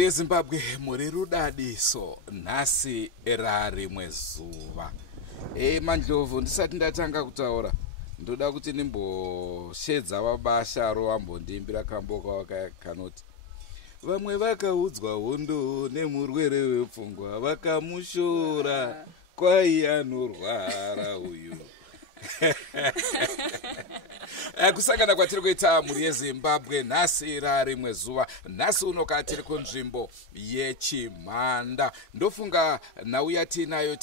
Muri yeZimbabwe muri rudadiso nhasi rari mwezuva. Mandlovu, ndisati ndatanga kutaura ndoda kuti nimboshedza vabasharo vambondiimbira kamboka vakakanoti vamwe vakaudzwa hondo nemurwere wepfungwa vakamushora kwai anorwara uyu. Kusangana kwatiri kuita muri yeZimbabwe nhasi rari mwezuva. Nhasi unoka tiri kunzvimbo yeChimanda. Ndofunga nhau yatinayo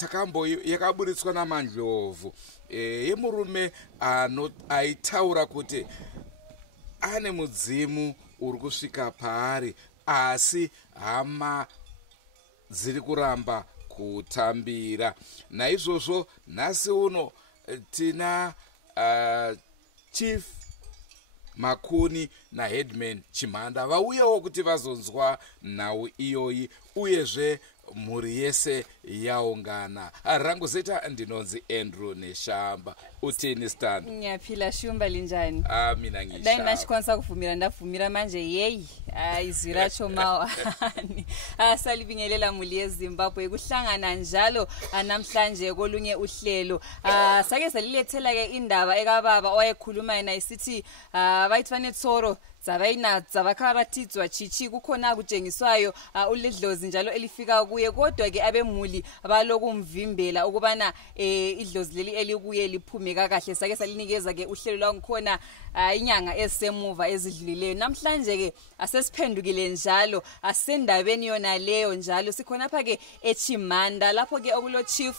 yakaburitswa naMandlovu, yemurume aitaura kuti ane mudzimu uri kusvika paari asi hama dziri kuramba kutambira. Naizvozvo nhasi uno tina Chief Makuni naHeadman Chimanda vauyawo kuti vazonzwa nhau iyoyi uyezve mhuri yese yaungana. Rangu zita ndinonzi Andrew Neshamba. Utini stand? Ngiyaphila Shumba linjani? Mina ngishamba. Dai mashikwanisa kuvumira ndavumira manje yeyi. Izira chomawa. Salibingelela muli yeZimbabwe kuhlangana njalo namhlanje kolunye uhlelo. Sake salilethela ke indaba ekababa owayekhuluma yena isithi bayithwane tsoro zavakharatidzwa chichi kukhona kutshengiswayo ulidlozi njalo elifika kuye, kodwa ke abemuli balokumvimbela ukubana idlozi leli elikuye liphume kakahle. Sake salinikeza ke uhlelo lwangikhona inyanga esemuva ezidlulileyo. Namhlanje ke asesiphendukile njalo asendabeni yona leyo njalo sikhona apha ke eChimanda lapho ke okulo Chief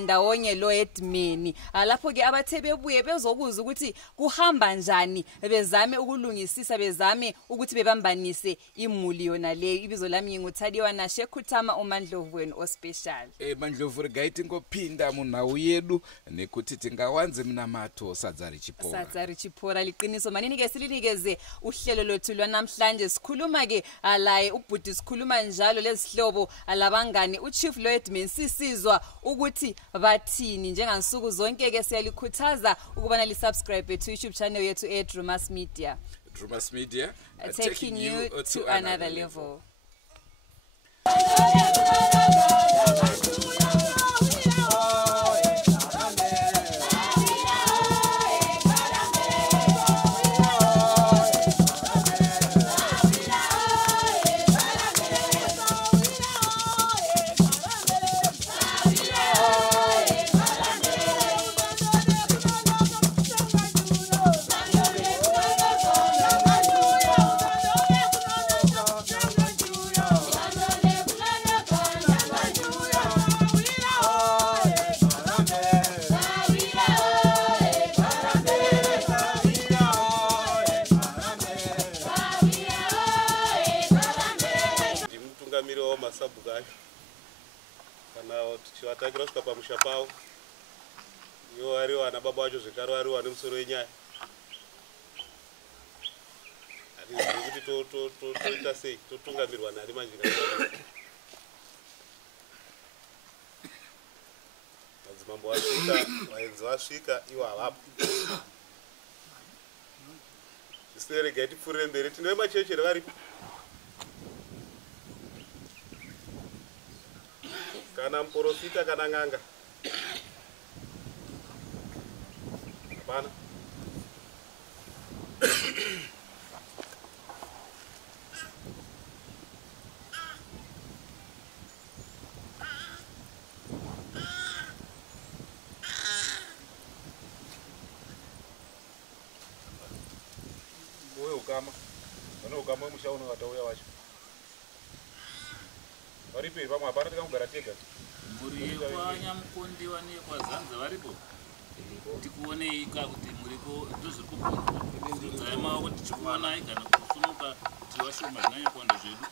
ndawonye lo Headman. Lapho ke abathe bebuye bezokuza ukuthi kuhamba njani, bezame ukulungisisa, bezame ukuthi bebambanise imuli yona leyo. Ibizo lami nguThadiwa Nashekhutama uMandlovu wenu ospecial. Mandlovu rigaiti ngopinda munhau yedu nekuti tingawanze mnamato sadzari chipora. Sadzari chipora liqiniso manini ke silinikeze uhlelo lwethu lwanamhlanje. Sikhuluma ke laye ubhuti, sikhuluma njalo lezihlobo alabangani uChief Headman, sisizwa ukuthi bathini. Njengansuku zonke ke siyalikhuthaza ukubana lisubscribe to YouTube channel yethu eDrumas Media. Drumas Media, taking you to another level. Tichivatakira kusvika pamusha pavo ivo variwo ana baba vacho zvekare variwo vane musoro wenyaya. Hatizivi kuti toita sei, totungamirwa nari manje. Madzimambo vasvika, vaenzi vasvika, ivo havapo. Zvisina regai tipfuurire mberi. Tine vemachechere varipo. Kana muprofita kana ng'anga? Hapana. Uwe ukama. Vane ukama wemusha unowatauya wacho. Varipe vamwe hapana tikangogara tega. Muri yekwanyamukondi wane kwazanza varipo. Tikuonei kuti muripo ndozviri kupondwa. Tidzai maoko tichikuonai kana kusumuka tiwashoma zvinanyakonda zvedu.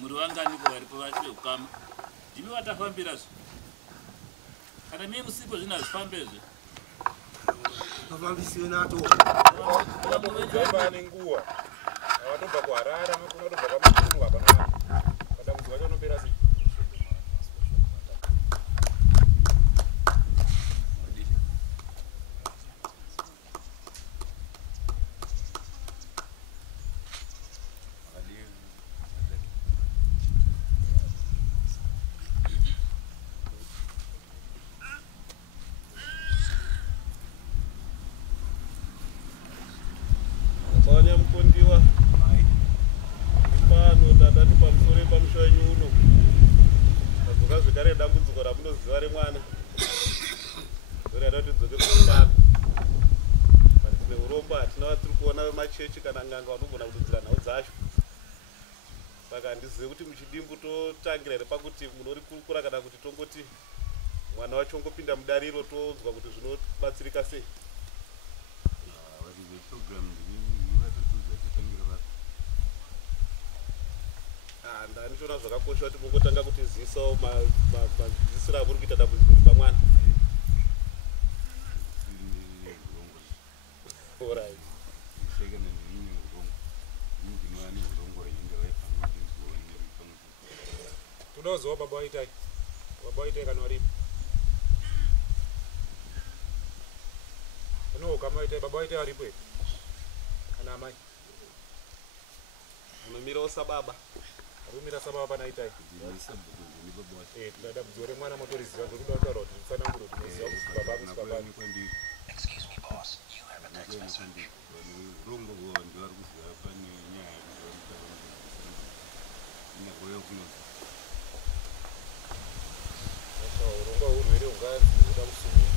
Muri vanganiko varipo vachive ukama. Ndimi vatafambirazve. Kana mii musipo zvino hazvifambezve. Vafambisiwe nato. Vamwe nenguva. Avatobva kuHarare, kunotobva kwaMutungu hapana. Dambudziko racho rinopera sei? zvekare dambudziko ramunoziva remwana zorada kuti dzoke kuutano but tine urombo hatina vatiri kuona vemachechi kana nganga vanogona kududzira nhau dzacho saka handizive kuti muchidimbu totangira here pakuti munori kurukura kana kuti tongoti mwana wacho ongopinda mudariro toonzwa kuti zvinobatsirika sei. Ndanichona zvakakosha kuti mungotanga kutizivisawo madzidzisiro amuri kuita dambudziko pamwana. Tunoziva baba waitai kana waripo kama waitai baba waitai waripo kana amai unomirawo sababa arumira sababa panaitai tinada kudzore mwana motoriziva zvokuda kutaura kuti musananguro tinoziva kuti baba baba urongwa urwere ungazi uda kusumira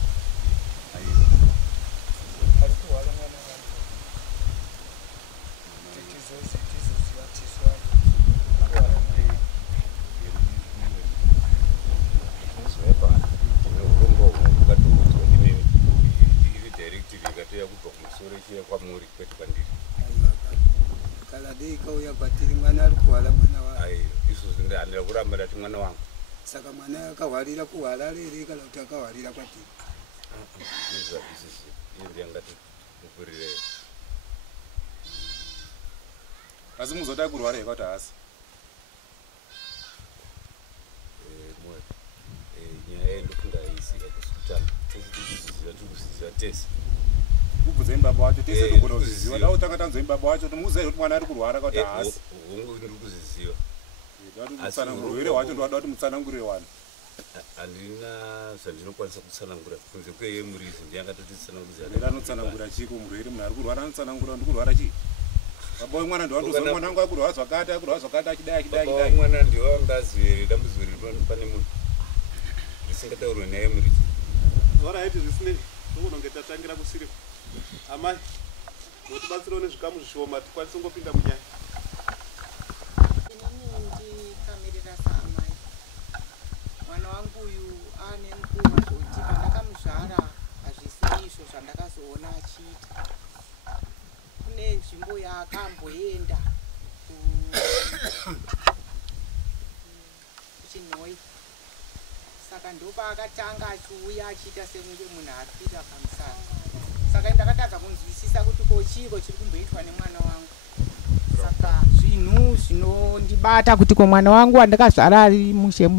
arikuhwala mwana kwamuri kwetu kwandiri kala dei kauya kwatiri mwana arikuhwala mwana wa isusu ndahandira kuramba ndati mwana wangu saka mwana akahwarira kuhwala rere kana kuti akahwarira kwatiri isisi ndiyangati mukurire asi muzodai kurwara yekati hasi nyaya yendofunga isi yakusukutana tikuziziva tese kubvunzai baba wacho tese togona kuziziva dao tanga tanzoi baba wacho tomuzai kuti mwana ari kurwara kwati hasi hongu ndiri kuziziva urwere hwacho ndoada kuti mutsanangurire wanu handina zvandinokwanisa kutsanangura kunze kweye murizi ndiyangatoti tsanangura anotsanangura chiko murwere munhu ari kurwara anotsanangura ndikurwara chii baba wemwana ndowandoziva mwana wangu akurwara zvakati achidai mwana ndiwangazive dambudziko riri pane munhu risingataurwe naye murizi oraiti zvisinei tokunonge tatangira kusiriko amai notibatsirawo nezvikamu zvishoma tikwanise kungopinda munyaya. Ndikamirira saamai mwana wangu uyu ane nguva zvokuti pandakamuzvara hazvisi izvo zvandakazoona achiita. Kune nzvimbo yaakamboenda kuchinhoi saka ndopaakatanga achiuya achiita sekunge munhu ari kuita pamusana. Saka ndakatadza kunzwisisa kuti kochiko chiri kumboitwa nemwana wangu. Saka zvinhu zvinondibata kuti mwana wangu wandakazvara ari mushe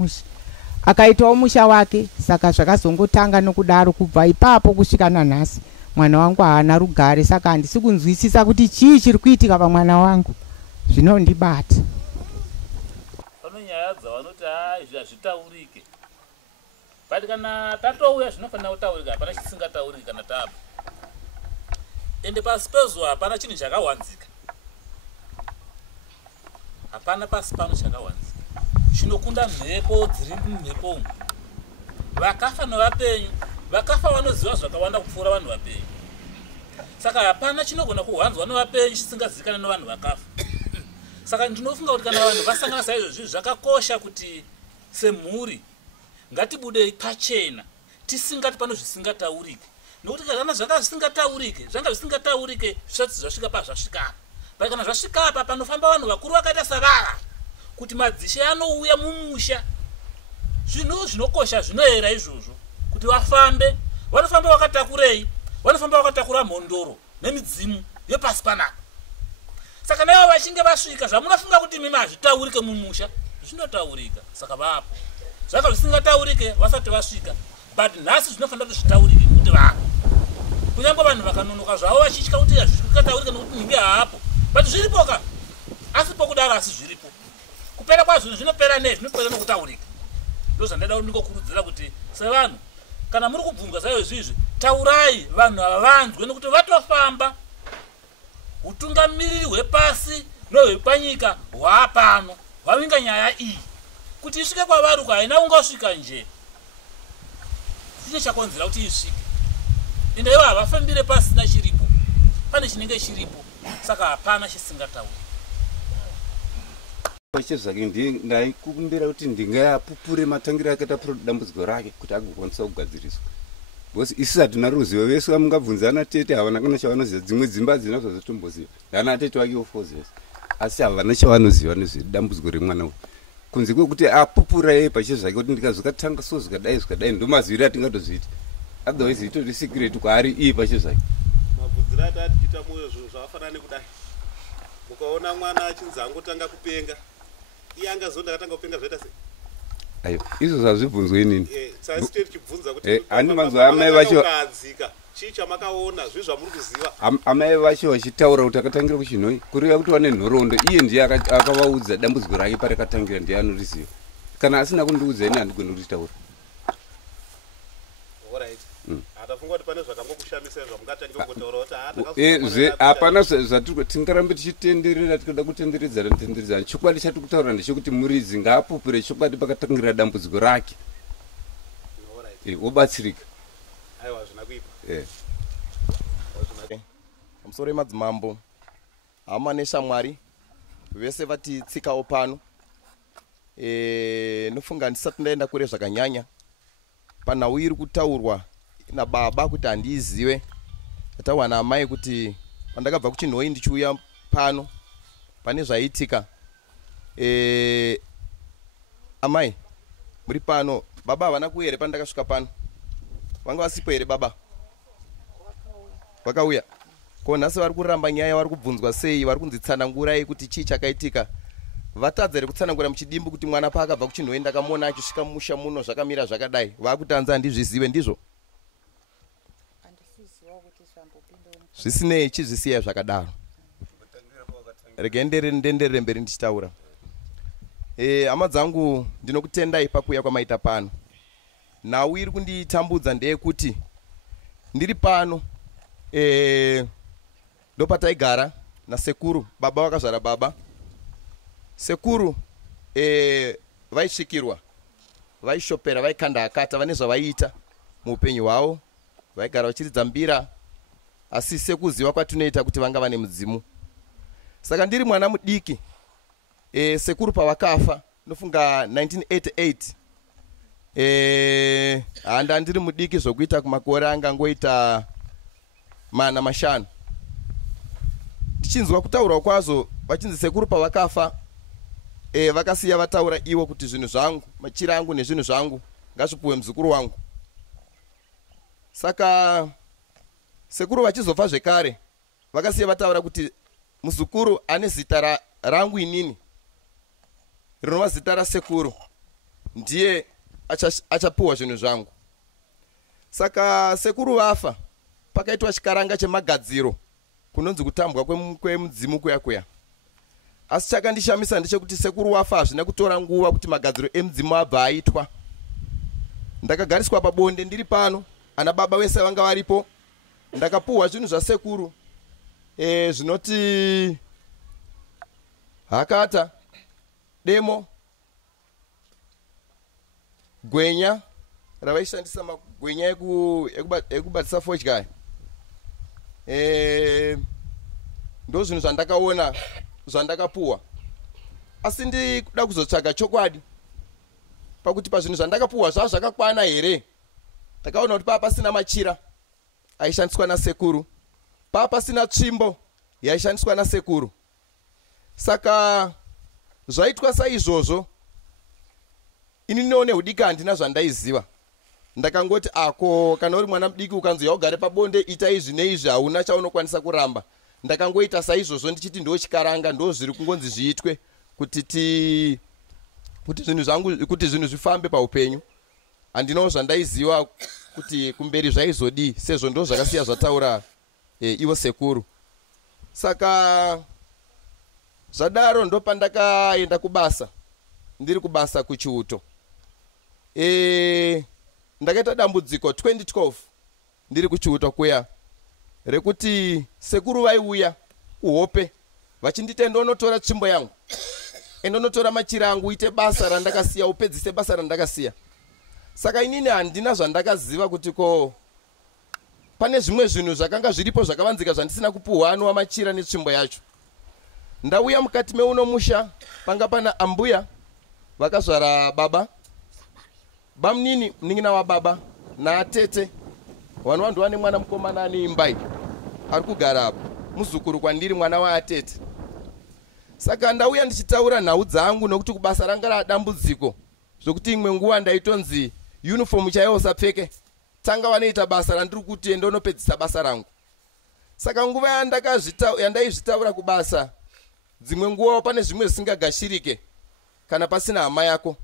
akaitawo musha wake. Saka zvakazongotanga nokudaro kubva ipapo kusvika nanhasi mwana wangu haana rugare. Saka handisi kunzwisisa kuti chii chiri kuitika pamwana wangu zvinondibata. Pane nyaya dzavanoti izvi hazvitaurike, but kana tatouya zvinofanira kutaurika, hapana chisingatauriki kana taba. Ende pasi pezuva hapana chinhu chakawanzika, hapana pasi pano chakawanzika. Chinokunda mhepo dziri mumhepo umu. Vakafa nevapenyu, vakafa vanoziva zvakawanda kupfuura vanhu vapenyu. Saka hapana chinogona kuhwanzwa nevapenyu chisingazivikanwa nevanhu vakafa. Saka ndinofunga kuti kana vanhu vasangana saizvozvi zvakakosha kuti semhuri ngatibudei pachena tisingati pano zvisingataurike. Nokuti kana zvanga zvisingataurike, zvisati zvasvika pazvasvika. Bali kana zvasvika apa panofamba vanhu vakuru vakaita savava kuti madzishe anouya mumusha. Zvinhu zvinokosha zvinoera izvozvo kuti vafambe, vanofamba vakatakurei, vanofamba vakatakura mhondoro nemidzimu yepasi panapa. Saka naivo vachinge vasvika zvamunofunga kuti mimi hazvitaurike mumusha zvinotaurika. Saka vapo zvanga zvisingataurike vasati vasvika, but nhasi zvinofanira kuti zvitaurike kuti vapo. Kunyange vanhu vakanonoka zvavo vachitya kuti hazvikataurike nokuti ninge haapo, but zviripoka. Asi pokudaro asi zviripo. Kupera kwazvo zvinopera zvinopera nokutaurika. Ndozvandada ndingokurudzira kuti sevanhu kana muri kubvunzwa saizvizvi taurai vanhu ava vanzwe nokuti vatofamba. Utungamiriri hwepasi nohwepanyika hwaapano hwavinga nyaya iyi. kuti isvike kwavari uko haina ungasvika nje. Chine chakonzera kuti isvike. Ende ivo havafambire pasina chiripo. Pane chinenge chiripo. Saka hapana chisingatauri. Pachezvake ndaikumbira kuti ndingapupure matangira akaita dambudziko rake kuti agokwanisa kugadziriswa. Because isi hatina ruzivo, vese mungabvunzana tete havana kana chavanoziva, dzimwe dzimba hadzina zvazotomboziva. Ndana tete wake ofozes. Asi havana chavanoziva nezvedambudziko remwana uyu. Kunze kwekuti apupura iye pachezvake kuti ndikazokatanga so zvikadai ndomazivira atingatozviita. Otherwise itori secret kwaari iye pachezvake. Mabvunzira atatichita moyo zvinhu zvakafanana nekudai. Mukaona mwana achinzi angotanga kupenga. Iye angazonda akatanga kupenga zvaita sei? Ayo, izvo zvazvibvunzwa inini. Sasa tichibvunza kuti ani mazuva amai vacho kadzika. Chii chamakaona zvi zvamuri kuziva? Amai vacho vachitaura kuti akatangira kuchinhoi. Kureva kuti wane nhoroondo, iye ndiye akavaudza dambudziko rake parakatangira, ndiye anoriziva. Kana asina kundiudza ini handigoni kuritaura. Alright. Atafunga kuti pane zvakangokushamisa zvamungatangira kungotaura kuti hapana tingarambe tichitenderera tikoda kutenderedzana. Chokwadi chati kutaura ndechekuti muridzi ngaapupure chokwadi pakatangira dambudziko rake. Obatsirika. Aiwa zvina kuipa. Pamusoro emadzimambo hama neshamwari vese vatitsikawo pano. Nofunga ndisati ndaenda kure zvakanyanya. Panhau iri kutaurwa nababa kuti handiizive. Tautaurwa naamai kuti pandakabva kuchinhoi ndichiuya pano pane zvaiitika. Amai muri pano, baba havana kuuya here pandakasvika pano? Vanga vasipo here baba? Vakauya. Ko nhasi vari kuramba nyaya, vari kubvunzwa sei, vari kunzitsanangurai kuti chii chakaitika. Vatadza here kutsanangura muchidimbu kuti mwana paakabva kuchinhoi ndakamuona achisvika mumusha muno zvakamira zvakadai. Vakutanza handizvizive ndizvo? Zvisinei chizvisiya zvakadaro. Regai ndenderere mberi ndichitaura. Hama dzangu ndinokutendai pakuuya kwamaita pano. Nhau iri kunditambudza ndeyekuti ndiri pano ndopataigara nasekuru, baba vakazvara baba. Sekuru vaisvikirwa, vaishopera, vaikanda akata, vane zvavaiita muupenyu hwavo, vaigara vachiridza mbira, asi sekuziva kwatunoita kuti vanga vane mudzimu. Saka ndiri mwana mudiki, sekuru pavakafa nofunga 1988, handa ndiri mudiki zvokuita kumakore angangoita 4 ndichinzwa kutaurwa kwazvo vachinzi sekuru pavakafa vakasiya vataura ivo kuti zvinhu zvangu, machira angu nezvinhu zvangu ngazvipuwe muzukuru wangu. Saka sekuru vachizofa zvekare vakasiya vataura kuti muzukuru ane zita rangu inini rinova zita rasekuru ndiye achapuwa zvinhu zvangu. Saka sekuru vafa pakaitwa chikaranga chemagadziro kunonzi kutambwa kwemudzimu kuya. Asi chakandishamisa ndechekuti sekuru wafa hazvina kutora nguva kuti magadziro emudzimu abva aitwa. Ndakagariswa pabonde ndiri pano, ana baba vese vanga varipo. Ndakapuhwa zvinhu zvasekuru zvinoti hakata, demo, gwenya ravaishandisa magwenya ekubatisa fodya. Ndo zvinhu zvandakaona zvandakapuhwa. Asi ndikuda kuzotsvaga chokwadi pakuti pazvinhu zvandakapuhwa zvakakwana here. Ndakaona kuti pasina machira aishandiswa nasekuru, pasina tsvimbo yaishandiswa nasekuru. Saka zvaitwa saizvozvo ini neone hudiki handina zvandaiziva. Ndakangoti ako kana uri mwana mudiki ukanzi ugare pabonde ita izvi neizvi hauna chaunokwanisa kuramba. Ndakangoita saizvozvo ndichiti ndo chikaranga, ndo zviri kungonzi zviitwe kuti zvinhu zvifambe paupenyu. Handinawo zvandaiziva kuti kumberi zvaizodi, sezvo ndo zvakasiya zvataura ivo sekuru. Saka zvadaro ndo pandakaenda kubasa, ndiri kubasa kuchiuto. Ndakaita dambudziko 2012 ndiri kuchiuto kuya rekuti sekuru vaiuya kuhope vachinditenda unotora tsvimbo yangu. ende unotora machira angu uite basa randakasiya, upedzise basa randakasiya. Saka inini handina zvandakaziva kuti ko pane zvimwe zvinhu zvakanga zviripo zvakavanzika zvandisina kupuhwa anwa machira netsvimbo yacho. Ndauya mukati meuno musha panga pana ambuya vakazvara baba, bamunini munin'ina wababa naatete. Vanhu vandu vane mwana mukomana ane imbai ari kugara apo, muzukuru kwandiri, mwana waatete. Saka ndauya ndichitaura nhau dzangu nokuti kubasa ranga radambudziko zvokuti imwe nguva ndaitonzi uniform chaiwo usapfeke, tanga wanoita basa randiri kuti ende unopedzisa basa rangu. Saka nguva yandaizvitaura kubasa, dzimwe nguva pane zvimwe zvisingagashirike kana pasina hama yako,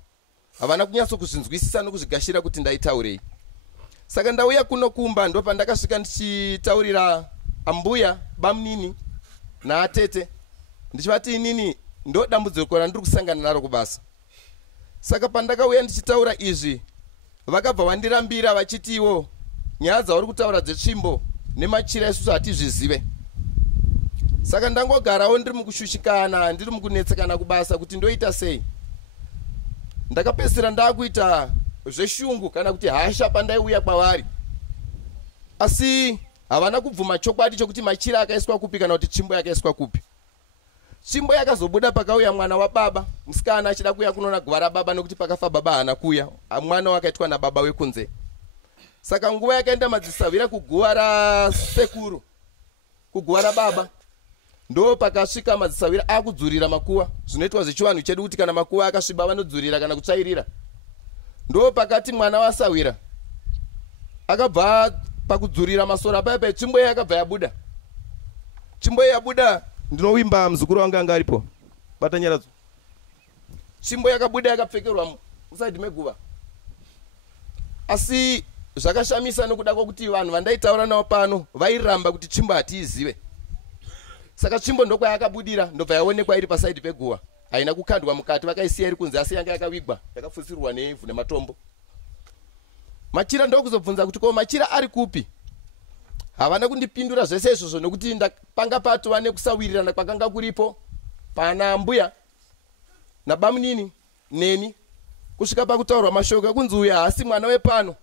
havana kunyatso kuzvinzwisisa nokuzvigashira kuti ndaitaurei. Saka ndauya kuno kumba ndo pandakasvika ndichitaurira ambuya, bamunini naatete ndichivati inini ndo dambudziko randiri kusangana naro kubasa. Saka pandakauya ndichitaura izvi, vakabva vandirambira vachitiwo nyaya dzauri kutaura dzetsvimbo nemachira isusu hatizvizive. Saka ndangogarawo ndiri mukushushikana, ndiri mukunetsekana kubasa kuti ndoita sei. Ndakapedzisira ndakuita zveshungu kana kuti hasha pandaiuya kwavari, asi havana kubvuma chokwadi chokuti machira akaiswa kupi kana kuti tsvimbo yakaiswa kupi. Tsvimbo yakazobuda pakauya mwana wababa, musikana achida kuya kunona guva rababa nokuti pakafa baba haana kuya, mwana wakaitwa nababa wekunze. Saka nguva yakaenda madzisavira kuguva rasekuru, kuguva rababa, ndo pakasvika madzisavira akudzurira makuva. Zvinoitwa zvechivanhu chedu kuti kana makuva akasviba vanodzurira kana kutsvairira. Ndo pakati mwana wasawira akabva pakudzurira masora paipai, tsvimbo yakabva yabuda. Tsvimbo yabuda, ndinovimba muzukuru wangu anga aripo, bata nyaradzo. Tsvimbo yakabuda yakapfekerwa musaidhi meguva. Asi zvakashamisa nokuda kwokuti vanhu vandaitaura navo pano vairamba kuti tsvimbo hatiizive. Saka tsvimbo ndokwa yakabudira ndobva yaonekwa iri pasaidhi peguva, haina kukandwa mukati, vakaisiya iri kunze, asi yanga yakavigwa yakafutsirwa neivhu nematombo. Machira ndokuzobvunza kuti ko machira ari kupi. Havana kundipindura zvese izvozvo nokuti panga patova nekusawirirana kwakanga kuripo pana ambuya nabamunini neni, kusvika pakutaurwa mashoko ekunzi uyu haasi mwana wepano,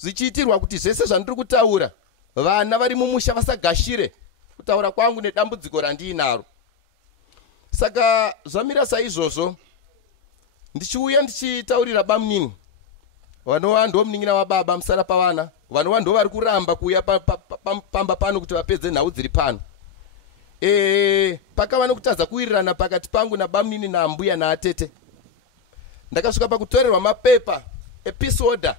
zvichiitirwa kuti zvese zvandiri kutaura vana vari mumusha vasagashire kutaura kwangu nedambudziko randiinaro. Saka zvamira saizvozvo ndichiuya ndichitaurira bamunini, vanova ndo munin'ina wababa musara pavana, vanova ndo vari kuramba kuuya pamba pano kuti vapedze nhau dziri pano. Pakava nokutadza kuwirirana pakati pangu nabamunini naambuya naatete. Ndakasvika pakutorerwa mapepa epeace order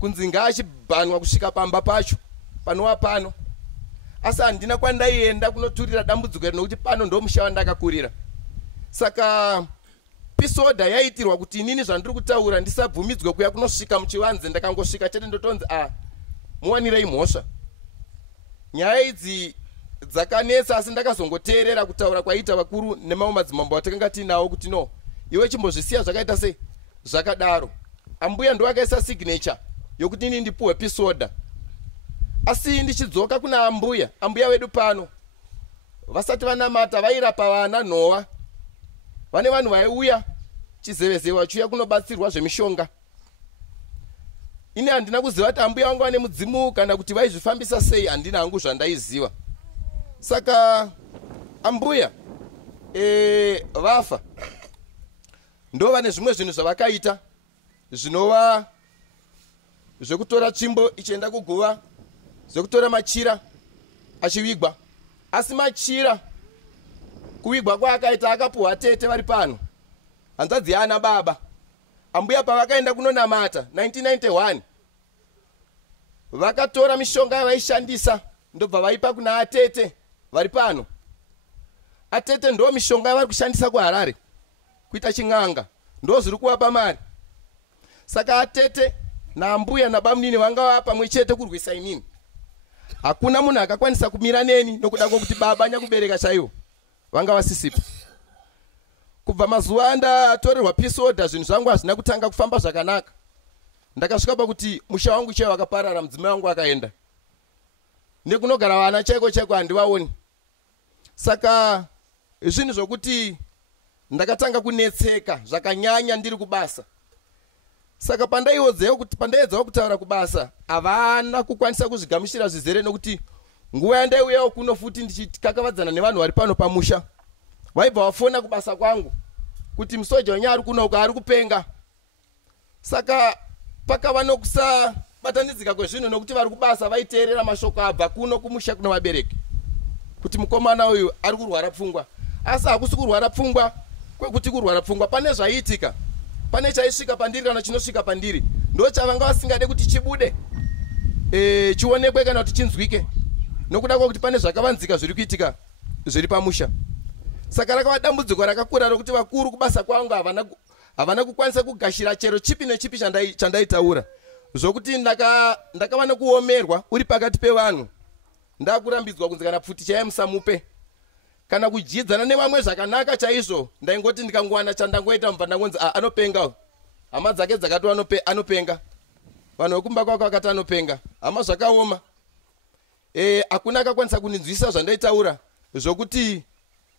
kunzi ngaachibhanwa kusvika pamba pacho panova pano, asi handina kwandaienda kunoturira dambudziko iri nokuti pano ndo musha wandakakurira. Saka peace order yaitirwa kuti inini zvandiri kutaura ndisabvumidzwe kuya kunosvika muchivanze. Ndakangosvika chete ndotonzi muwanirei mhosva. Nyaya idzi dzakanetsa, asi ndakazongoteerera kutaura kwaita vakuru nemamwe madzimambo atakanga tiinawo kuti no, iwe chimbozvisiya zvakaita sei. Zvakadaro ambuya ndo akaisa signature yokuti ini ndipuhwe peace order. Asi ndichidzoka kuna ambuya wedu pano, vasati vanamata vairapa vana nhova. Vane vanhu vaiuya chizevezeve vachiuya kunobatsirwa zvemishonga. Ini handina kuziva kuti ambuya vangu vane mudzimu kana kuti vaizvifambisa sei, handina hangu zvandaiziva. Saka ambuya vafa, ndo vane zvimwe zvinhu zvavakaita zvinova zvekutora tsvimbo ichienda kuguva, zvekutora machira achivigwa. Asi machira kuvigwa kwaakaita akapuhwa tete vari pano, hanzvadzi yaana baba. Ambuya pavakaenda kunonamata 1991 vakatora mishonga yavaishandisa ndobva vaipa kuna atete vari pano. Atete ndo mishonga yavari kushandisa kuHarare kuita ching'anga, ndo zviri kuvapa mari. Saka atete naambuya nabamunini vanga vava pamwe chete kurwisa inini. Hakuna munhu akakwanisa kumira neni nokuda kwokuti baba nyakubereka chaivo vanga vasisipo. Kubva mazuva andatorerwa peace order, zvinhu zvangu hazvina kutanga kufamba zvakanaka. Ndakasvika pakuti musha wangu chaiwo wakaparara, mudzimai wangu akaenda. Nekunogara vana chaiko chaiko handivaoni. Saka zvinhu zvokuti ndakatanga kunetseka zvakanyanya ndiri kubasa. Saka pandaedzawo kutaura kubasa havana kukwanisa kuzvigamuchira zvizere nokuti nguva yandaiuyawo kuno futi ndichikakavadzana nevanhu vari pano pamusha vaibva vafona kubasa kwangu kuti musoja wenyu ari kunoka ari kupenga. Saka pakava nokusabatanidzika kwezvinhu nokuti vari kubasa vaiteerera mashoko abva kuno kumusha kuna vabereki kuti mukomana uyu ari kurwara pfungwa. Asi hakusi kurwara pfungwa kwekuti kurwara pfungwa, pane zvaiitika, pane chaisvika pandiri kana chinosvika pandiri, ndo chavanga vasingade kuti chibude chionekwe kana kuti chinzwike nokuda kwokuti pane zvakavanzika zviri kuitika zviri pamusha. Saka rakava dambudziko rakakura rokuti vakuru kubasa kwangu havana kukwanisa kugashira chero chipi nechipi chandaitaura, zvokuti ndakava nokuomerwa uri pakati pevanhu, ndakurambidzwa kunzi kana pfuti chaya musamupe, kana kujidzana nevamwe zvakanaka chaizvo. Ndaingoti ndikangowana chandangoita mubva ndangonzi anopenga, hama dzake dzakati anopenga, vanhu vekumba kwako vakati anopenga, hama zvakaoma. Hakuna akakwanisa kundinzwisa zvandaitaura, zvokuti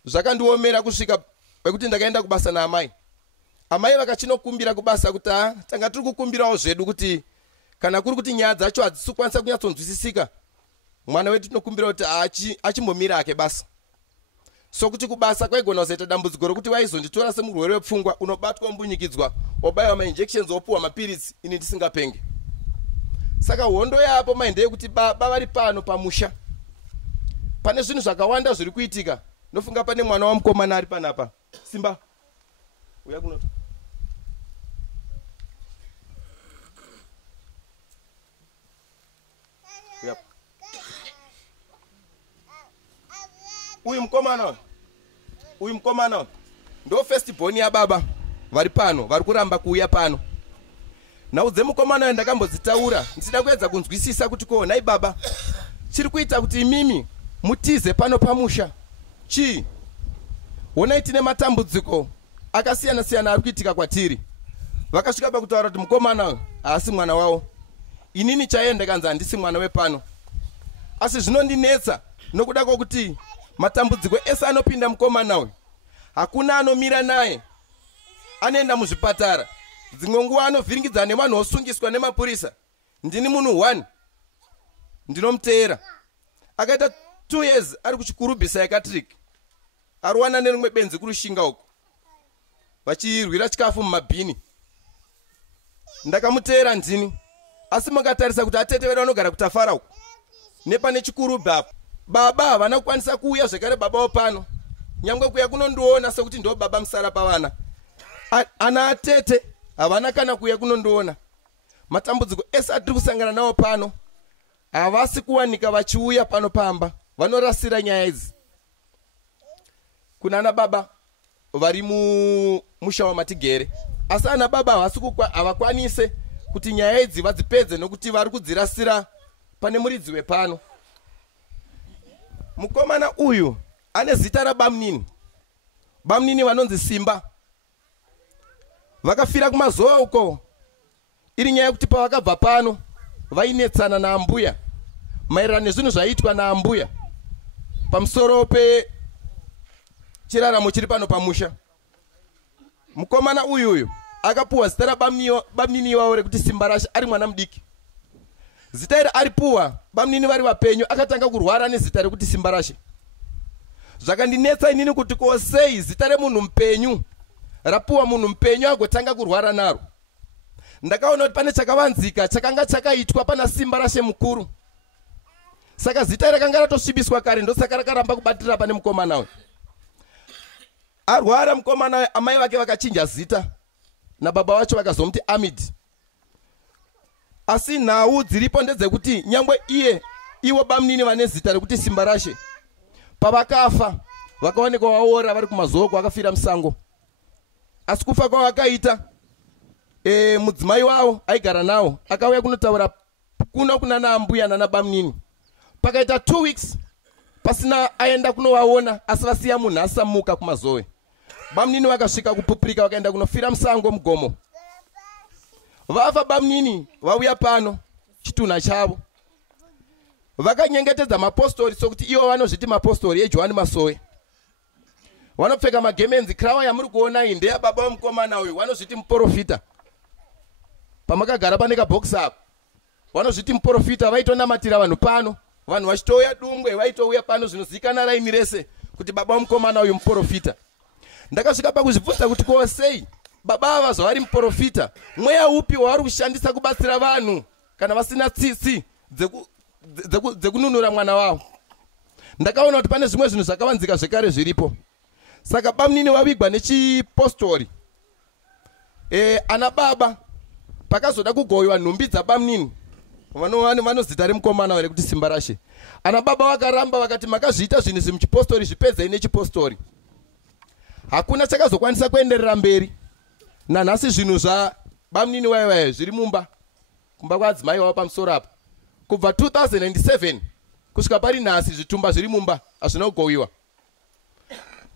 zvakandiomera kusvika pekuti ndakaenda kubasa naamai. Amai vakachinokumbira kubasa kuti tanga tiri kukumbirawo zvedu kuti kana kuri kuti nyaya dzacho hadzisi kukwanisa kunyatsonzwisisika, mwana wedu tinokumbira kuti achimbomira ake basa. Sokuti kubasa kwaigona kuzoita dambudziko rokuti vaizonditora semurwere wepfungwa unobatwa umbunyikidzwa, obayiwa mainjections, opuwa mapirisi, ini ndisingapenge. Saka hondo yapo maendeye kuti baba vari pano pamusha, pane zvinhu zvakawanda zviri kuitika. Nofunga pane mwana wamukomana ari panapa. Simba uya kuno. Yep. Uyu mukomana ndo first born ya baba vari pano, vari kuramba kuuya pano. Naudze mukomana ndakambodzitaura ndisida kuedza kunzwisisa kuti ko nai baba chiri kuita kuti imimi mutize pano pamusha chi wonai tine matambudziko akasiyana siyana ari kuitika kwatiri. Vakasvika pakutaura kuti mukomana haasi mwana wavo, inini chaiye ndakanzi handisi mwana wepano. Asi zvinondinetsa nokuda kwokuti matambudziko ese anopinda mukomana uyu, hakuna anomira naye, anoenda muzvipatara, dzimwe nguva anovhiringidzana nevanhu vosungiswa nemapurisa. Ndini munhu 1 ndinomuteera, akaita 2 years ari kuchikuru psychiatric, ariwana nerimwe benzi kurushinga uko vachirwira chikafu mumabhini. Ndakamuteera ndini, asi makatarisa kuti atete vedu vanogara kutafara uko nepane chikuru baba. Baba havana kukwanisa kuuya zvekare baba wopano, nyangwe kuya kunondiona sekuti ndo baba musara pavana. Ana atete havana kana kuya kunondiona. Matambudziko ese atiri kusangana nawo pano havasi kuwanika vachiuya pano pamba, vanorasira nyaya idzi kuna ana baba vari musha wamatigere. Asi ana baba havakwanise kuti nyaya idzi vadzipedze nokuti vari kudzirasira pane muridzi wepano. Mukomana uyu ane zita rabamnini, bamnini vanonzi Simba. Vakafira kumazoa uko, iri nyaya yekuti pavakabva pano vainetsana naambuya maererano nezvinhu zvaiitwa naambuya pamusoro pechiraramo chiri pano pamusha. Mukomana uyu akapuwa zita rabamnini wavo rekuti Simba Rashe ari mwana mudiki. Zita iri aripuwa bamnini vari vapenyu, akatanga kurwara nezita rekuti Simba Rashe. Zvakandinetsa inini kuti ko sei zita remunhu mupenyu rapuwa munhu mupenyu agotanga kurwara naro. Ndakaona kuti pane chakavanzika chakanga chakaitwa pana Simba Rashe mukuru. Saka zita rakanga ratosvibiswa kare, ndosaka rakaramba kubatirira pane mukomana uyu. Arwara mukomana uyu, amai vake vakachinja zita nababa vacho vakazomuti Amid. Asi nhau dziripo ndedzekuti nyangwe iwo bamnini vane zita rekuti Simba Rashe pavakafa vakaonekwa vaora vari kumazoko, vakafira musango. Asi kufa kwavakaita mudzimai wavo aigara nawo akauya kunotaura kuno kuna naambuya nanabamnini. Pakaita 2 weeks pasina aenda kunovaona, asi vasiya munhu asamuka kumazowe. Bamnini vakasvika kupupurika vakaenda kunofira musango mugomo. Vafa bamnini vauya pano chitunha chavo, vakanyengetedza mapostori sokuti ivo vanozviti mapostori eJohani Masowe. vanopfeka magemenzi. Krawa yamuri kuona iyi ndeya baba vemukomana uyu, vanozviti muprofita. Pamakagara pane kabhokisi apo vanozviti muprofita, vaitonamatira vanhu pano, vanhu vachitouya Dungwe, vaitouya pano, zvinozivikanwa raini rese kuti baba vemukomana uyu muprofita. Ndakasvika pakuzvibvunza kuti ko sei baba ava zvavari muprofita, mweya upi wavari kushandisa kubatsira vanhu kana vasina tsitsi dzekununura mwana wavo. Ndakaona kuti pane zvimwe zvinhu zvakavanzika zvekare zviripo. Saka bamunini wavigwa nechipostori. Ana baba pakazoda kugoyiwa nhumbi dzabamunini, vanozita remukomana here kuti simba rashe. Ana baba vakaramba vakati makazviita zvinhu zvimuchipostori zvipedzei nechipostori. Hakuna chakazokwanisa kuenderera mberi. Nanhasi zvinhu zvabamunini waiwai zviri mumba kwaadzimai wavo pamusoro apa. Kubva 2007 kusvika pari nhasi zvitumba zviri mumba hazvina kugowiwa.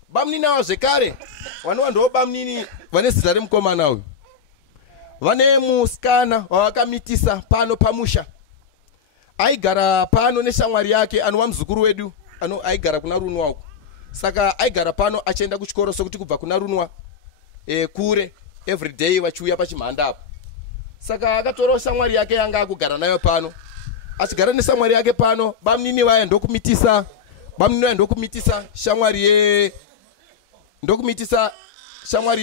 Bamunini ava zvekare vanova ndo bamunini vane zita remukomana uyu. Vane musikana wavakamitisa pano pamusha. Aigara pano neshamwari yake anova muzukuru wedu aigara kuna runwa uko. Saka aigara pano achienda kuchikoro sokuti kubva kuna runwa kure everyday vachiuya pachimhanda apo. Saka akatorawo shamwari yake yanga akugara nayo pano. Achigara neshamwari yake pano, bamunini vaya ndokumitisa shamwari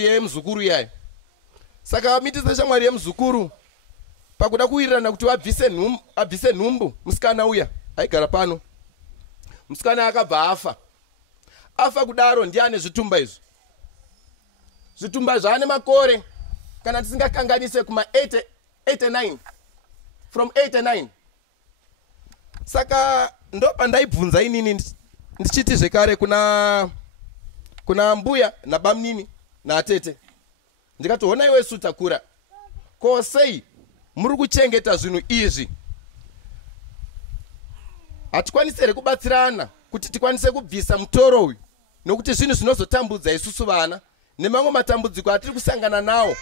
yemuzukuru yayo. Saka vamitisa shamwari yemuzukuru pakuda kuwirirana kuti abvise nhumbu. Musikana uya aigara pano, musikana akabva afa kudaro ndiane zvitumba izvi. Zvitumba zvaane makore kana tisingakanganise kuma 89 from 89. Saka ndo pandaibvunza inini ndichiti zvekare kuna mbuya nabamunini naatete, ndikati hona iwe sutakura, ko sei muri kuchengeta zvinhu izvi? Hatikwanisi here kubatsirana kuti tikwanise kubvisa mutoro uyu, nokuti zvinhu zvinozotambudza isusu vana nemamwe matambudziko atiri kusangana nawo.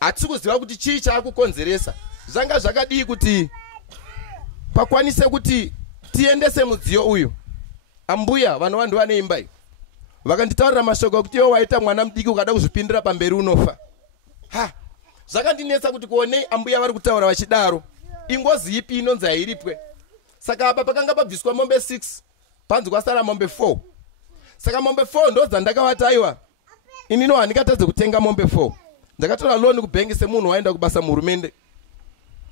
Hatisi kuziva kuti chii chaakukonzeresa. Zvanga zvakadii kuti pakwanise kuti tiendese mudziyo uyu. Ambuya vanova ndo vane imba iyi vakanditaurira mashoko okuti iwe waita mwana mudiki ukada kuzvipindira pamberi unofa. Zvakandinetsa kuti kuonei ambuya vari kutaura vachidaro, ingozi ipi inonzi hairipwe. Saka apa pakanga pabviswa mombe 6 panzi kwasara mombe 4. Saka mombe 4 ndo dzandakavati aiwa inino handingatadze kutenga mombe 4. Ndakatora loan kubhengi semunhu waenda kubasa muhurumende.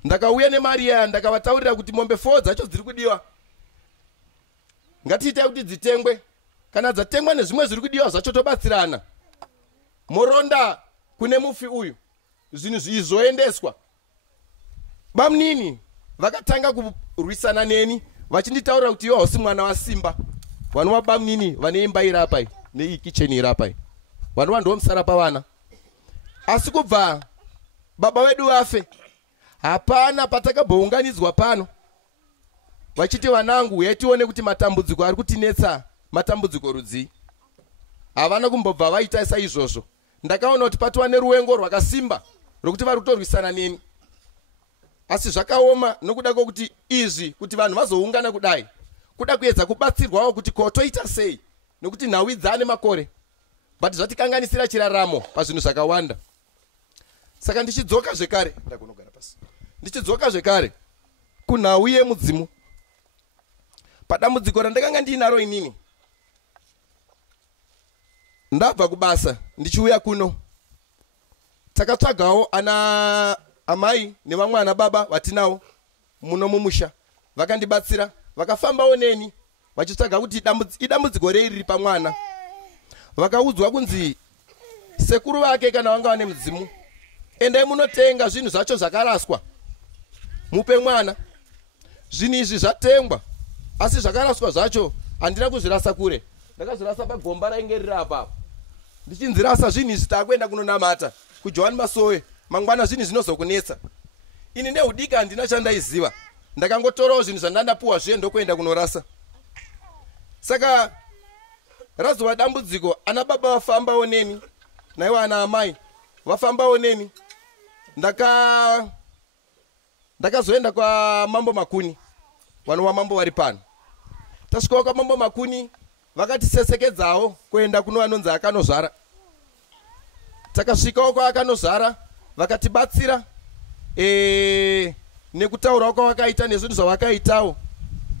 Ndakauya nemari yaya ndakavataurira kuti mombe 4 dzacho dziri kudiwa, ngatiitai kuti dzitengwe. Kana dzatengwa nezvimwe zviri kudiwa zvacho tobatsirana. Moronda kune mufi uyu zvinhu zvizoendeswa. Bamunini vakatanga kurwisana neni vachinditaurira kuti iwe hausi mwana wasimba. Vanova bamunini vane imba irapai neikicheni irapai, vanova ndo musara pavana. Asi kubva baba wedu vafe hapana patakabhounganidzwa pano vachiti vanangu uyai tione kuti matambudziko ari kutinetsa matambudziko rudzii. Havana kumbobva vaita saizvozvo. Ndakaona kuti patova neruvengo rwakasimba rokuti vari kutorwisana neni. Asi zvakaoma nokuda kwokuti izvi kuti vanhu vazoungana kudai kuda kuedza kubatsirwawo kuti ko toita sei, nokuti nhau dzane makore but zvatikanganisira chiraramo pazvinhu zvakawanda. Saka ndichidzoka zvekare kunhau yemudzimu, padambudziko randakanga ndiinaro inini. Ndabva kubasa ndichiuya kuno, takatsvagawo ana amai nevamwe ana baba vatinawo muno mumusha, vakandibatsira vakafambawo neni vachitsvaga kuti idambudziko rei riri pamwana. Vakaudzwa kunzi sekuru vake kana vanga vane mudzimu, endai munotenga zvinhu zvacho zvakaraswa mupe mwana. Zvinhu izvi zvatengwa asi zvakaraswa zvacho handina kuzvirasa kure, ndakazvirasa pagomba rainge riri apapo. Ndichinzirasa zvinhu izvi taakuenda kunonamata kuJohani Masowe mangwana, zvinhu zvinozokunetsa. Ini neudiki handina chandaiziva, ndakangotorawo zvinhu zvandandapuwa zviye ndokuenda kunorasa. Saka razova dambudziko, ana baba vafambawo neni naiwo ana amai vafambawo neni. Ndakazoenda kwa Mambo Makuni, vanhu vamambo vari pano. Tasvikawo kwa Mambo Makuni vakatisesekedzawo kuenda kuno vanonzi Akanozvara. Takasvikawo kwa Akanozvara vakatibatsira nekutaurawo kwavakaita nezvinhu zvavakaitawo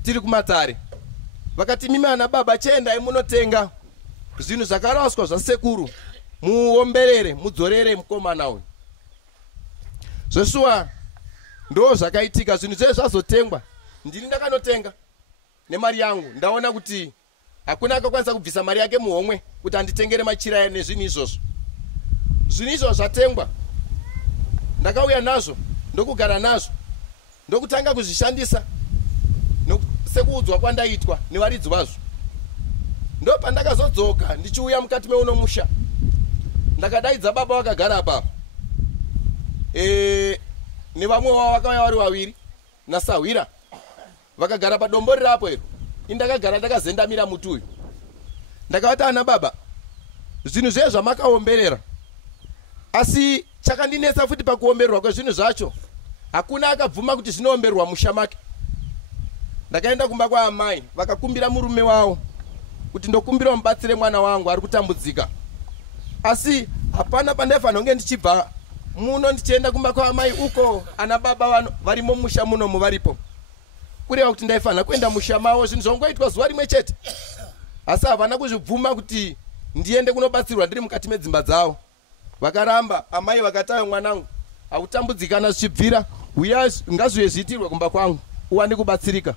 tiri kumatare. Vakati mimi ana baba chiendai munotenga zvinhu zvakaraswa zvasekuru muomberere mudzorere mukomana uyu. Zveshuwa ndo zvakaitika. Zvinhu zvese zvazotengwa ndini ndakanotenga nemari yangu. Ndaona kuti hakuna akakwanisa kubvisa mari yake muhomwe kuti anditengere machira nezvinhu izvozvo. Zvinhu izvozvo zvatengwa ndakauya nazvo ndokugara nazvo ndokutanga kuzvishandisa sekuudzwa kwandaitwa nevaridzi vazvo. Ndo pandakazodzoka ndichiuya mukati meuno musha ndakadaidza baba vakagara apa nevamwe vavo vakauya vari vaviri naSahwira vakagara padombo rirapo iro. Indakagara ndakazendamira muti uyu. Ndakavati ana baba, zvinhu zvese zvamakaomberera, asi chakandinetsa futi pakuombererwa kwezvinhu zvacho hakuna akabvuma kuti zvinoombererwa musha make. Ndakaenda kumba kwa amai vakakumbira murume wavo kuti ndokumbira mubatsire mwana wangu ari kutambudzika. Asi hapana pandaifanira kunge ndichibva muno ndichienda kumba kwa amai uko ana baba varimo musha muno muvaripo. Kureva kuti ndaifanira kuenda musha mavo zvinhu zvongoitwa zuva rimwe chete. Asi havana kuzvibvuma kuti ndiende kunobatsirwa ndiri mukati medzimba dzavo. Vakaramba. Amai vakati ayo mwanangu hakutambudzikana zvichibvira, uya ngazvive zviitirwe kumba kwangu uwane kubatsirika.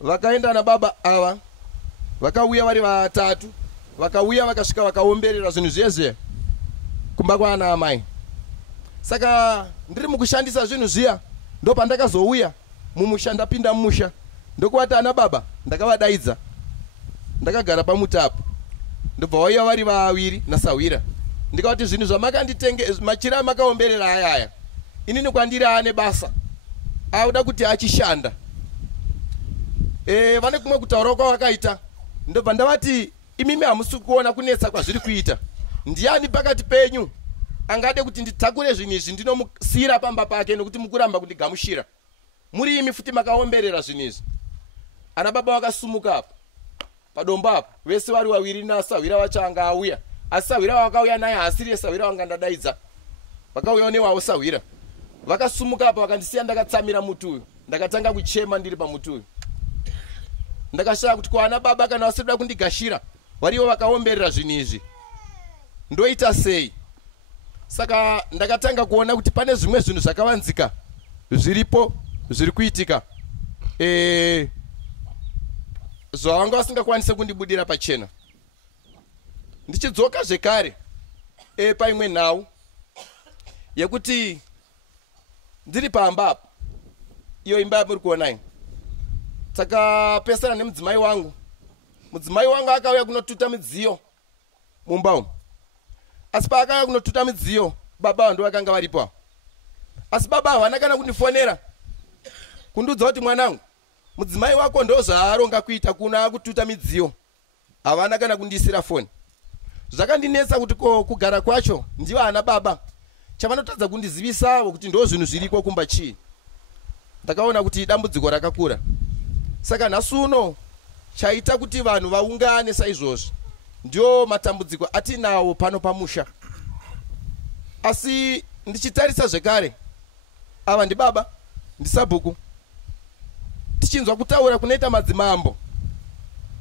Vakaenda nababa ava vakauya vari vatatu. Vakauya vakasvika vakaomberera zvinhu zvese kumba kwaana amai. Saka ndiri mukushandisa zvinhu zviya ndo pandakazouya mumusha ndapinda mumusha ndokuvati ana baba ndakavadaidza ndakagara pamutapo ndobva vauya vari vaviri naSahwira ndikavati zvinhu zvamakanditenge machira makaomberera aya inini kwandiri ane basa auda kuti achishanda vane kumwe kutaura kwavakaita ndobva ndavati imimi hamusi kuona kunetsa kwazviri kuita. Ndiani pakati penyu angade kuti nditakure zvinhu izvi ndinomusiyira pamba pake nokuti mukuramba kundigamushira? Muri imi futi makaomberera zvinhu izvi. Ana baba vakasumuka apa padombo apa vese vari vaviri naSahwira vachanga auya. Asi Sahwira vakauya naye haasiri Sahwira wanga ndadaidza. Vakauya newawo Sahwira vakasumuka apa vakandisiya ndakatsamira muti uyu. Ndakatanga kuchema ndiri pamuti uyu. Ndakashaya kuti kwa ana baba kana vasiri kuda kundigashira varivo vakaomberera zvinhu izvi ndoita sei. Saka ndakatanga kuona kuti pane zvimwe zvinhu zvakavanzika zviripo zviri kuitika zvavanga vasingakwanise kundibudira pachena. Ndichidzoka zvekare paimwe nhau yekuti ndiri pamba apa iyo imba yamuri kuonai. Takapesana nemudzimai wangu. Mudzimai wangu akauya kunotuta midziyo mumba umu. Asi paakauya kunotuta midziyo baba ndo vakanga varipo. Asi baba havana kana kundifonera kundiudza kuti mwanangu mudzimai wako ndo zvaaronga kuita kuna kututa midziyo. Havana kana kundisira foni. Zvakandinetsa kuti kugara kwacho ndivo ana baba chavanotadza kundizivisawo kuti ndo zvinhu zviriko kumba chii. Ndakaona kuti dambudziko rakakura. Saka nhasi uno chaita kuti vanhu vaungane saizvozvi ndio matambudziko atinawo pano pamusha. Asi ndichitarisa zvekare ava ndi baba ndisabhuku tichinzwa kutaura kunoita madzimambo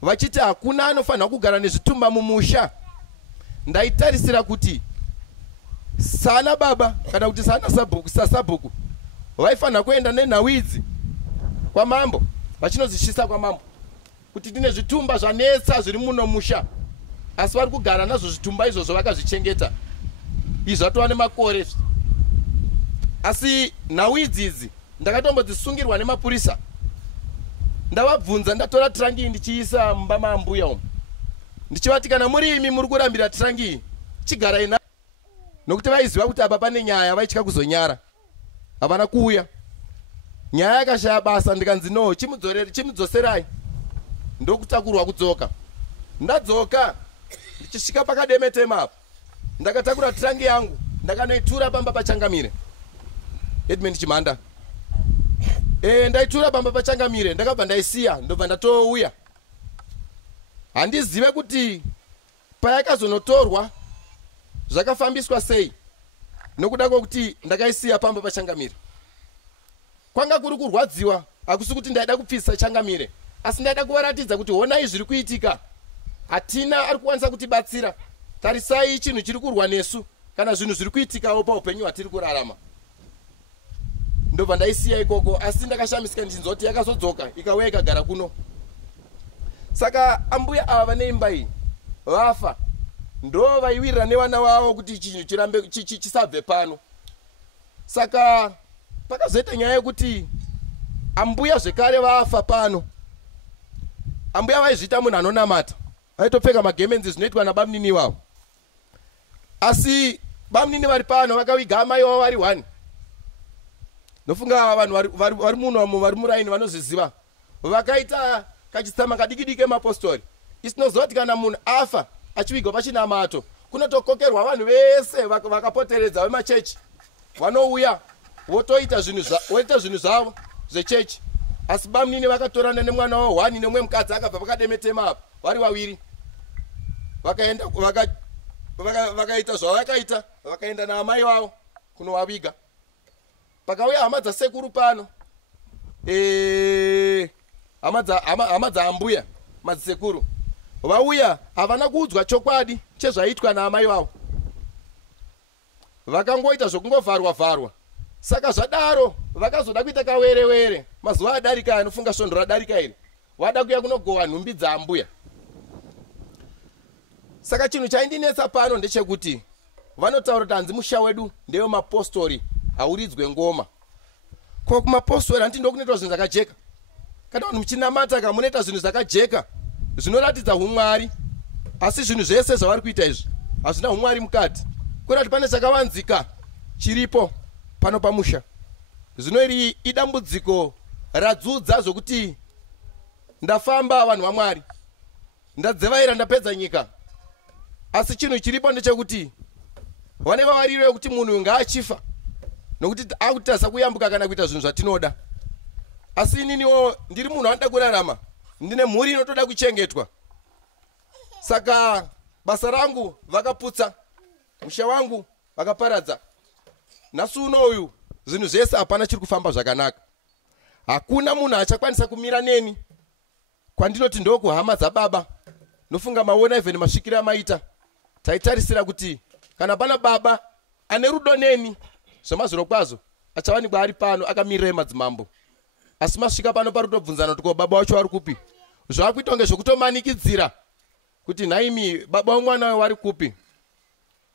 vachiti hakuna anofanira kugara nezvitumba mumusha. Ndaitarisira kuti sana baba kana kuti sana sabhuku vaifanira kuenda nenhau idzi kwa mambo vachinozishisa kwa mambo kuti tine zvitumba zvanetsa zviri muno musha. Asi vari kugara nazvo zvitumba izvozvo vakazvichengeta. Izvi zvatova nemakore. Asi nhau idzidzi ndakatombodzisungirwa nemapurisa. Ndavabvunza ndatora tirangi ndichiisa mumba maambuya umu. Ndichivati kana muri imi muri kurambira tirangi chigarai nayo. Nokuti vaiziva kuti apa pane nyaya vaitya kuzonyara. Havana kuuya. Nyaya yakashaya basa ndikanzi no chimudzoserai. Ndokutakurwa kudzoka. Ndadzoka ndichisvika pakademetema apa. Ndakatakura tirangi yangu ndakanoitura pamba pachangamire. Edmund Chimanda. Ndaitura pamba pachangamire ndakabva ndaisiya ndobva ndatouya. handizive kuti payakazonotorwa zvakafambiswa sei, nokuda kwokuti ndakaisiya pamba paChangamire. Kwanga kuri kurwadziwa, hakusi kuti ndaida kupfisa Changamire, asi ndaida kuvaratidza kuti honai zviri kuitika, hatina ari kukwanisa kutibatsira. Tarisai chinhu chiri kurwa nesu kana zvinhu zviri kuitikawo paupenyu hwatiri kurarama. Ndobva ndaisiya ikoko, asi ndakashamisika ndichinzwa kuti yakazodzoka ikauya ikagara kuno. Saka ambuya ava vane imba iyi vafa, ndo vaiwirira nevana vavo kuti chinhu chirambe chisabve pano. Saka pakazoita nyaya yekuti ambuya zvekare vafa pano. Ambuya vaizviita munhu anonamata, vaitopfeka magemenzi zvinoitwa nabamnini vavo. Asi bamnini vari pano vakaviga amai vavo vari 1. Nofunga vanhu vari muno vari muraini vanozviziva. Vakaita kachitsama kadiki mapostori. Isinozoti kana munhu afa achivigwa pachinamato, kunotokokerwa vanhu vese vakapoteredza vemachechi. Vanouya votoita zvinhu zvavo zvechechi. Asi bamnini vakatorana nemwana wavo 1 nemumwe mukadzi akabva vakademetema apa vari 2. Vakaenda vakaita zvavakaita, vakaenda naamai vavo kunovaviga. Pakauya hama dzasekuru pano, hama dzaambuya madzisekuru vauya, havana kuudzwa chokwadi chezvaitwa naamai vavo. Vakangoita zvokungovharwa. Saka zvadaro vakazoda kuita kawerewere. Mazuva adarika anofunga svondo radarika iri, vada kuya kunogohwa nhumbi dzaambuya. Saka chinhu chaindinetsa pano ndechekuti vanotaura kuti hanzi musha wedu ndeyo mapostori, hauridzwe ngoma. Ko kumapostori handiti ndokunoitwa zvinhu zvakajeka? Kana vanhu muchinamata kamunoita zvinhu zvakajeka zvinoratidza umwari, asi zvinhu zvese zvavari kuita izvi hazvina umwari mukati. Kurati pane chakavanzika chiripo pano pamusha. Zvino iri idambudziko radzudza zvokuti ndafamba vanhu vaMwari, ndadzevaira ndapedza nyika. Asi chinhu chiripo ndechekuti vane vavariro yekuti munhu ngaachifa nokuti akutasa kuyambuka kana kuita zvinhu zvatinoda. Asi ininiwo ndiri munhu anoda kurarama, ndine mhuri inotoda kuchengetwa. Saka basa rangu vakaputsa, musha wangu vakaparadza. Nhasi uno uyu zvinhu zvese hapana chiri kufamba zvakanaka. Hakuna munhu achakwanisa kumira neni kwandinoti ndokuhama dzababa. Nofunga maona even masvikira maita. Taitarisira kuti kana pana baba ane rudo neni zvemazviro kwazvo achawanikwa ari pano akamirira madzimambo. Asi masvika pano parutobvunzana kuti ko baba wacho vari kupi. Zvakuita kunge zvokutomanikidzira kuti naimi baba womwana wari kupi.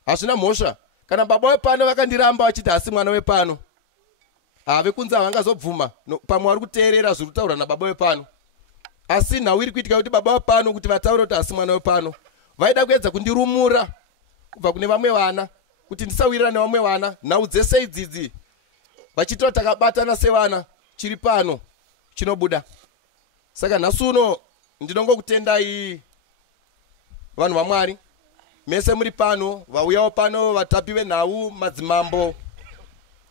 Hazvina mhosva. Kana baba wepano vakandiramba vachiti hasi mwana wepano, ave kunze havangazobvuma pamwe vari kuteerera zviri kutaurwa nababa wepano. Asi nhau iri kuitika kuti baba wepano kuti vataure kuti hasi mwana wepano, vaida kuedza kundirumura kubva kune vamwe vana kuti ndisawirira nevamwe vana. Nhau dzese idzidzi vachitira takabatana sevana chiri pano chinobuda. Saka nhasi uno ndinongokutendai vanhu vaMwari mese muri pano, vauyawo pano, vatapi venhau, madzimambo,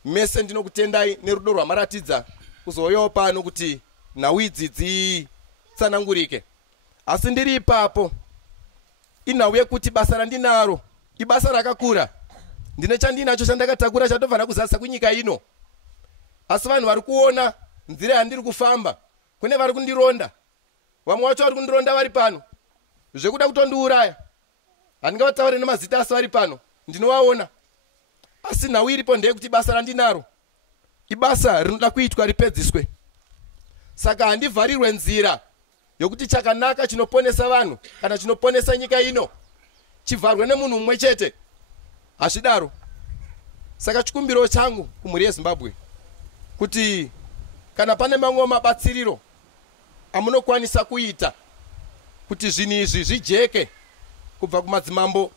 mese ndinokutendai nerudo rwamaratidza kuzouyawo pano kuti nhau idzi dzitsanangurike. Asi ndiri ipapo inhau yekuti basa randinaro ibasa rakakura. Ndine chandinacho chandakatakura chatovhana kuzadzisa kunyika ino. Asi vanhu vari kuona nzira yandiri kufamba, kune vari kundironda. Vamwe vacho vari kundironda vari pano zvekuda kutondiuraya. Handingavataure nemazita asi vari pano, ndinovaona. Asi nhau iripo ndeyekuti basa randinaro ibasa rinoda kuitwa ripedziswe. Saka handivharirwe nzira yokuti chakanaka chinoponesa vanhu kana chinoponesa nyika ino chivharwe nemunhu mumwe chete. Hazvidaro. Saka chikumbiro changu kumhuri yeZimbabwe kuti kana pane mamwe mabatsiriro amunokwanisa kuita kuti zvinhu izvi zvijeke kubva kumadzimambo,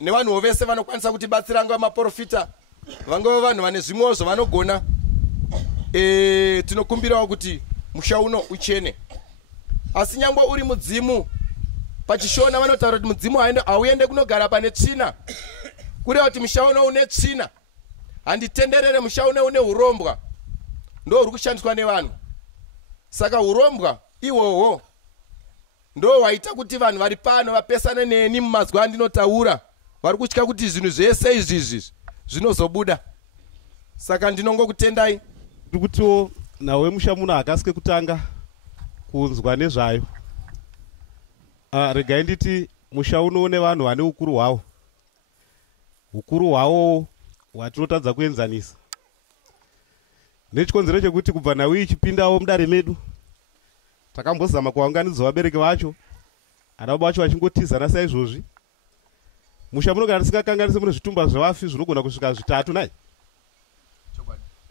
nevanhuwo vese vanokwanisa kutibatsira, ngava maprofita, vangava vanhu vane zvimwewo zvavanogona, tinokumbirawo kuti musha uno uchene. Asi nyangwe uri mudzimu, pachishona vanotaura kuti mudzimu hauende kunogara pane tsvina. Kureva kuti musha uno une tsvina. Handitenderere musha uno une urombwa. Ndo uri kushandiswa nevanhu. Saka urombwa ihwohwo ndo waita kuti vanhu vari pano vapesane neni mumazwi andinotaura. Vari kutya kuti zvinhu zvese izvizvi zvinozobuda. Saka ndinongokutendai. Tiri kutiwo nawe Mushamuno akasike kutanga kunzwa nezvayo. Regai nditi Mushauno une vanhu vane ukuru hwavo. Ukuru hwavo hwatinotadza kuenzanisa. Nechikonzero chekuti kubva nawe ichipindawo mudare medu takambozama kuunganidza vabereki vacho, ana baba vacho vachingotizana saizvozvi. Mushamuno kana tisingakanganise mune zvitumba zvevafi zvinogona kusvika 3 nai.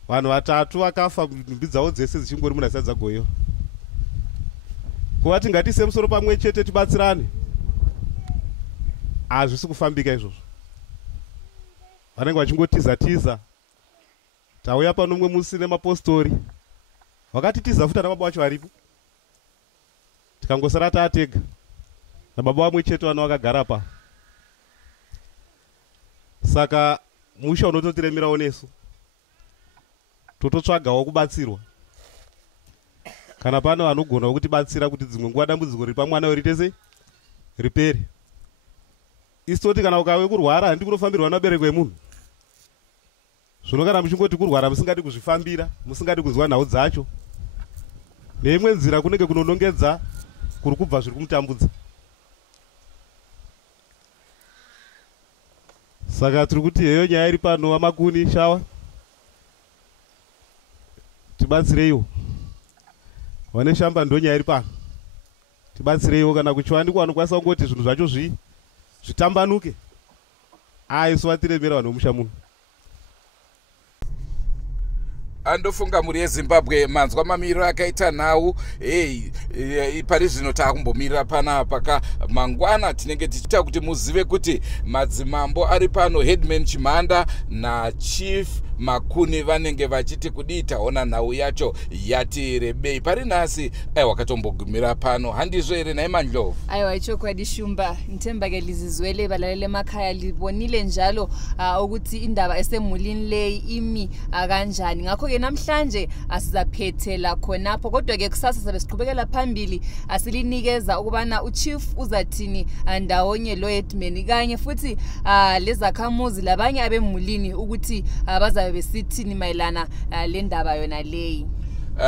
Vanhu 3 vakafa nhumbi dzavo dzese dzichingori muna sadza goyo. Kuva tingatise musoro pamwe chete tibatsirane, hazvisi kufambika izvozvo. Vanenge vachingotiza. Tauya pano mumwe musi nemapostori vakatitiza futa nababa vacho varipo, tikangosara taatega nababa vamwe chete vano vakagara pa. Saka musha unototiremerawo nesu tototsvagawo kubatsirwa. Kana pano vanogona kutibatsira kuti dzimwe nguva dambudziko riri pamwana weritese ripere. Isi toti kana ukauye kurwara handi kunofambirwa nabereki wemunhu. Zvino kana muchingoti kurwara musingadi kuzvifambira, musingadi kuzwa nhau dzacho, neimwe nzira kunenge kunonongedza kuri kubva zviri kumutambudza. Saka tiri kuti heyo nyaya iri pano Wamakuni Shawa, tibatsireiwo. Vane Shamba ndo nyaya iri pano, tibatsireiwo. Kana kuchiwanikwa vanokwanisa kungoti zvinhu zvacho zvitambanuke, isu vatiremera vanhu veMushamuno. Andofunga muri yeZimbabwe manzwa mamiriro akaita nhau. Pari zvino takumbomirira panapa mangwana tinenge tichita kuti muzive kuti madzimambo ari pano, Headman Chimanda na Chief Makuni vanenge vachiti kudii. Taona nhau yacho yati rebei pari nhasi. Wakatombogumira pano handizvo here naye Mandlovu? Aiwa ichokwadi Shumba, Ntembake lizizwele balalele emakhaya libonile njalo ukuthi indaba esemulini leyi imi kanjani. Ngakho-ke namhlanje asizaphethela khonapho, kodwa-ke kusasa sabe siqhubekela phambili asilinikeza ukubana uChief uzathini ndawonye lo-Headman kanye futhi lezakhamuzi labanye abemulini ukuthi bazabe besithini mayelana le ndaba yona leyi.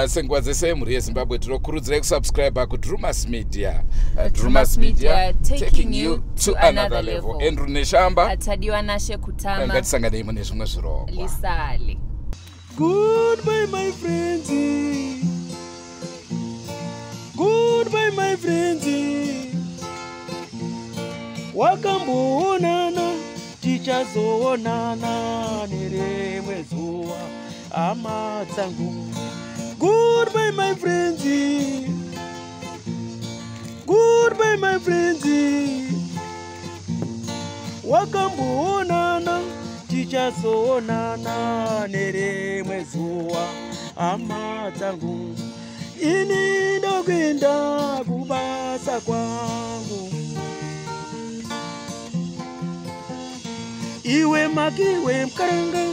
Senguva dzese muri yeZimbabwe tinokurudzirai kusubscribe kuDrumas Media. Drumas Media taking you to another level. Andrew Neshamba Atadiwa Nashe Kutama. Ngatisanganei mune zvimwe zvirongwa. Lisale. Goodbye my friends. Goodbye my friends. Wakamboonana tichazoonana nerimwe zuva hama dzangu. Goodbye my friends. Goodbye my friends. Wakamboonana tichazoonana nerimwe zuva hama dzangu. Ini ndokwenda kubasa kwangu. Iwe Makiwe Mkaranga.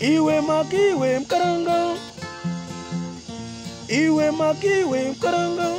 Iwe Makiwe Mkaranga. Iwe Makiwe Mkaranga.